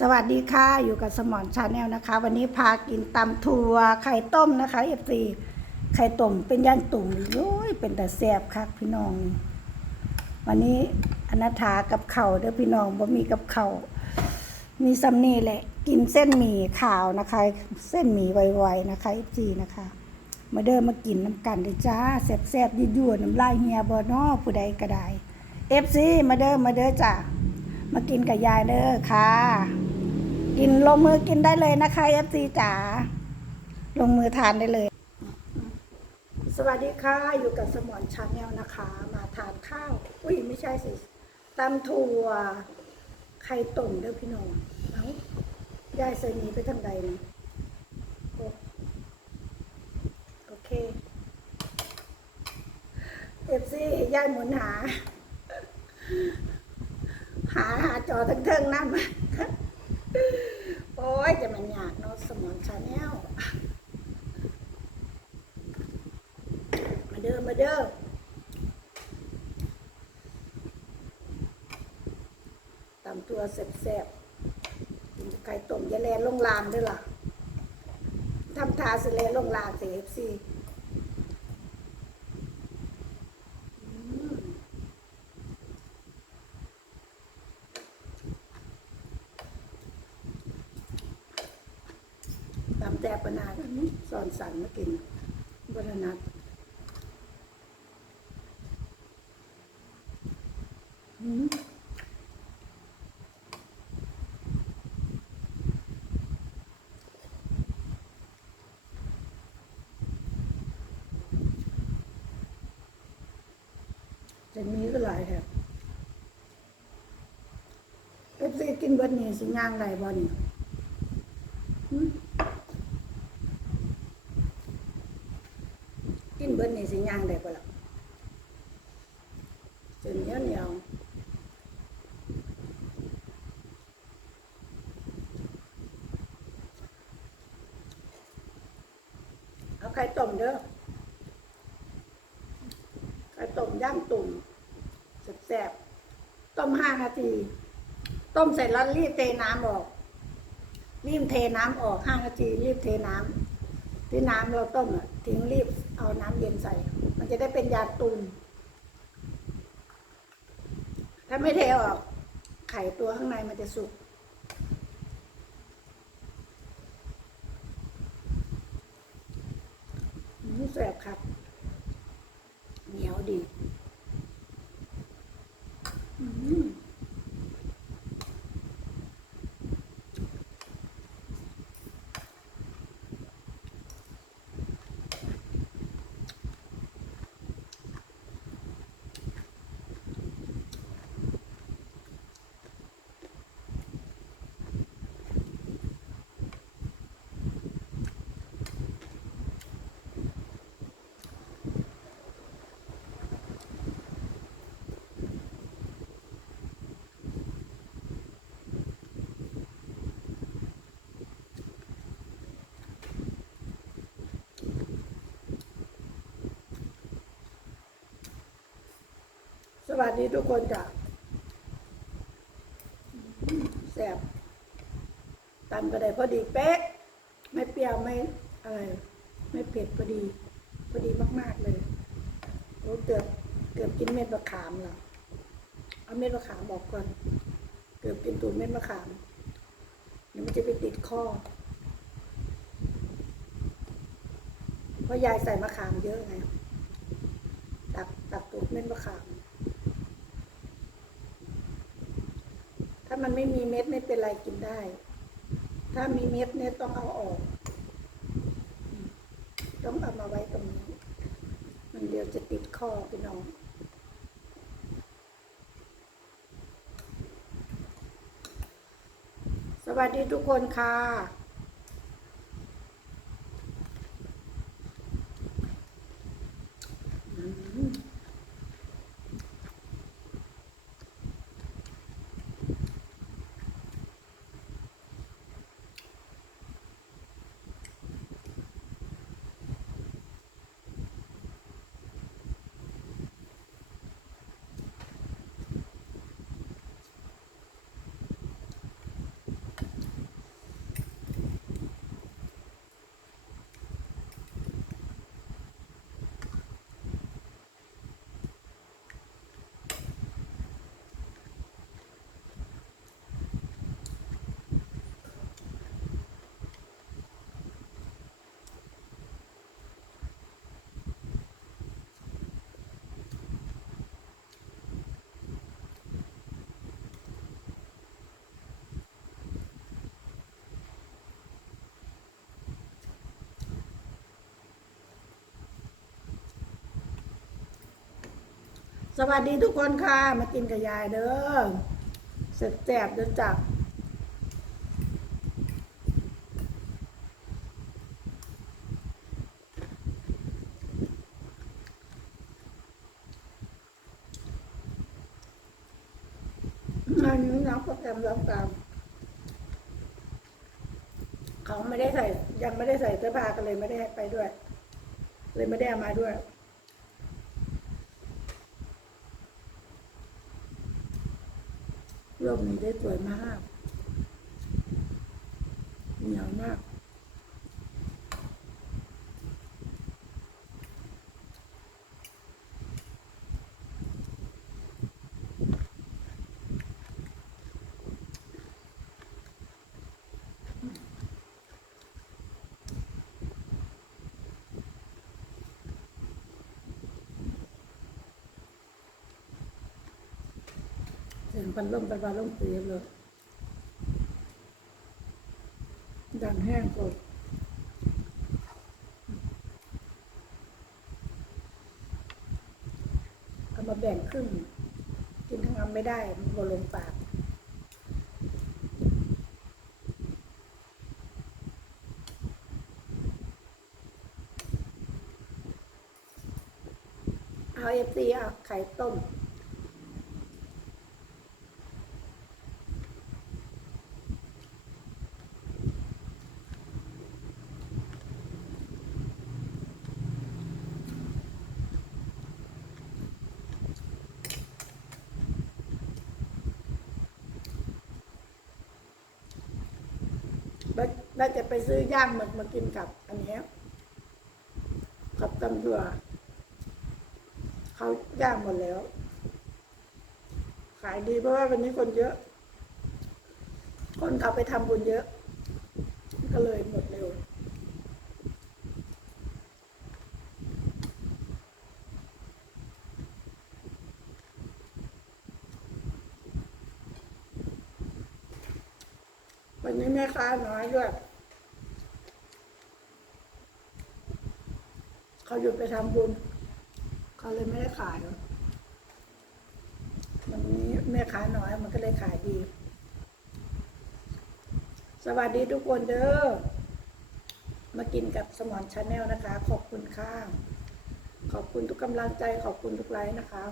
สวัสดีค่ะ อยู่กับสมอนชาแนลนะคะ วันนี้พากินตำถั่วไข่ต้มนะคะเอฟซีไข่ต้มเป็นย่างตุ่มโอ้ยเป็นแต่แซ่บคักพี่น้อง วันนี้อนาถากับเข่าเด้อพี่น้องบ่มีกับเข่ามีซัมนี่แหละ กินเส้นหมี่ขาวนะคะ เส้นหมี่ไวๆนะคะเอฟซีนะคะ มาเดินมากินน้ำกันเลยจ้าแซ่บๆยั่วๆน้ำลายเฮียบ่นอผู้ใดก็ได้เอฟซีมาเดินมาเด้อจ้า มากินกับยายเด้อค่ะ กินลงมือกินได้เลยนะคะเอฟซีจ๋าลงมือทานได้เลย สวัสดีค่ะ อยู่กับสมอนชาแนลนะคะ มาทานข้าว อุ้ยไม่ใช่สิตำถั่วไข่ต้มเด้อพี่น้องเอ้ายายเซนีไปทางใดนี่โอ้โอเคเอฟซียายหมุนหา หาหาจอทั้งเทิงๆน้ำโอ้ยจะมันยากเนาะสมอนชาแนลมาเด้อมาเด้อตำตัวแซ่บๆไก่ต้มยาแลนลงลางด้วยล่ะทำทาสแลนลงลางสิเอฟซีตำ แต่ปนาดสอนสันมากินบรนัดจะมีก็หลายแถบเอฟซีกินบิดนี่สิย่างไรบ่นี่หืมกินเบิดนี่สิย่างได้บ่ล่ะจนเหนียวเหนียวเอา ไข่ต้มเด้อไข่ต้มย่างตุ่มแซ่บๆต้มห้านาที ต้มเสร็จแล้วรีบเทน้ำออก รีบเทน้ำออกห้านาที รีบเทน้ำที่น้ำเราต้มอะทิ้งรีบเอาน้ำเย็นใส่ มันจะได้เป็นยาตุ่มถ้าไม่เทออก ไข่ตัวข้างในมันจะสุกนี่ แสบครับ เหนียวดีอืมส วัสดีทุกคนจ้ะแซ่บตำก็ได้พอดีเป๊ะ ไม่เปรี้ยวไม่อะไร ไม่เผ็ดพอดี พอดีมากๆเลยโอ้เกือบเกือบกินเม็ดมะขามแล้วเอาเม็ดมะขามบอกก่อน เกือบกินตูดเม็ดมะขามเดี๋ยวมันจะไปติดคอเพราะยายใส่มะขามเยอะไงตักตักตูดเม็ดมะขาม ถ้ามันไม่มีเม็ดไม่เป็นไรกินได้ ถ้ามีเม็ดเนี่ยต้องเอาออก ต้องเอามาไว้ตรงนี้ มันเดี๋ยวจะติดข้อพี่น้องสวัสดีทุกคนค่ะ สวัสดีทุกคนค่ะ มากินกับยายเด้อเสร็จแจบเด้อจับอันนี้น้องโปรแกมรับกรรมเขาไม่ได้ใส่ยังไม่ได้ใส่เสื้อผ้ากันเลยไม่ได้ไปด้วย เลยไม่ได้มาด้วย ร่มนี้ได้สวยมากเหนียวมาก เสียงพันลมพันวาลมเสียเลยดังแห้งกดเอามาแบ่งครึ่งกินทั้งอันไม่ได้ มันบลงปากเอาเอฟซีเอาไข่ต้ม แล้วจะไปซื้อย่างหมึกมากินกับ อันนี้กับตำรัวเขาย่างหมดแล้ว ขายดีเพราะว่าวันนี้คนเยอะ คนเขาไปทำบุญเยอะ ก็เลยหมดเร็ววันนี้แม่ค้าน้อยด้วย เขาหยุดไปทำบุญ เขาเลยไม่ได้ขายวันนี้แม่ค้าน้อยมันก็เลยขายดี สวัสดีทุกคนเด้อ มากินกับสมอนชาแนลนะคะ ขอบคุณค่ะ ขอบคุณทุกกำลังใจ ขอบคุณทุกไลค์นะคะ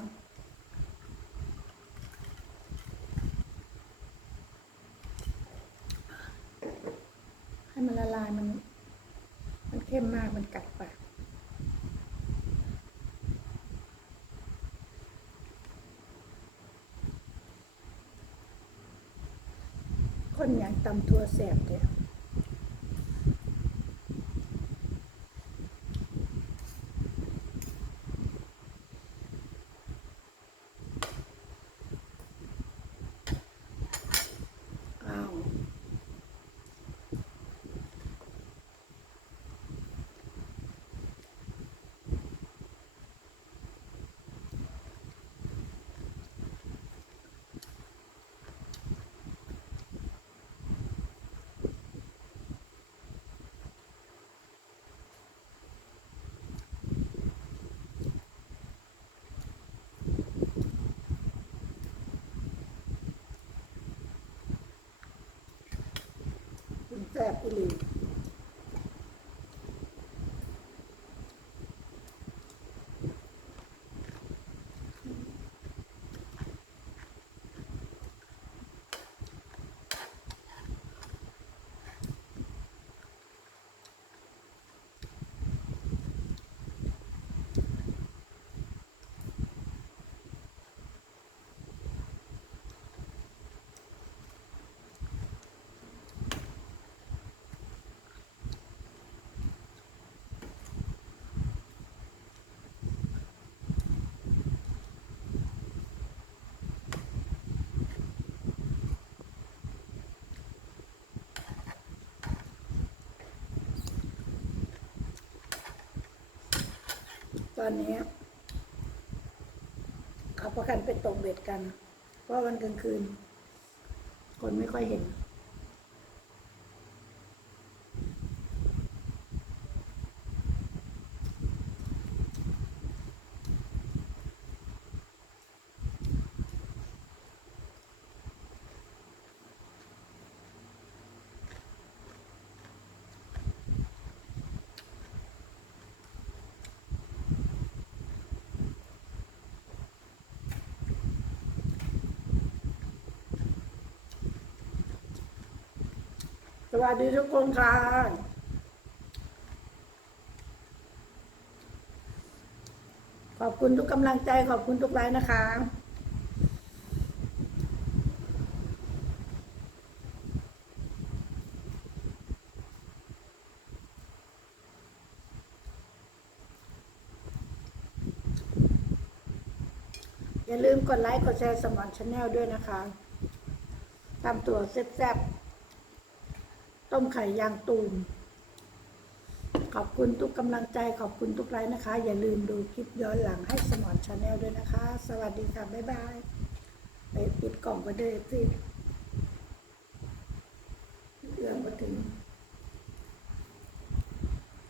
ให้มันละลายมัน มันเข้มมากมันกัดปาก คนอย่าง ตำทั่วแสบเดียวอ้าว คุณ ตอนนี้เขาประกันไปตกเบ็ดกัน เพราะวันกลางคืน คนไม่ค่อยเห็น วัสดีทุกคนค่ะขอบคุณทุกกำลังใจขอบคุณทุกไลน์นะคะ อย่าลืมกดไลค์กดแชร์สมอนชาแนลด้วยนะคะทำตัวแซ่บๆ ต้มไข่ยางตูมขอบคุณทุกกำลังใจขอบคุณทุกไลค์นะคะ อย่าลืมดูคลิปย้อนหลังให้สมอนชาแนลด้วยนะคะ สวัสดีค่ะ บ๊ายบาย ไปปิดกล่องกันเลยสิเรื่องมาถึง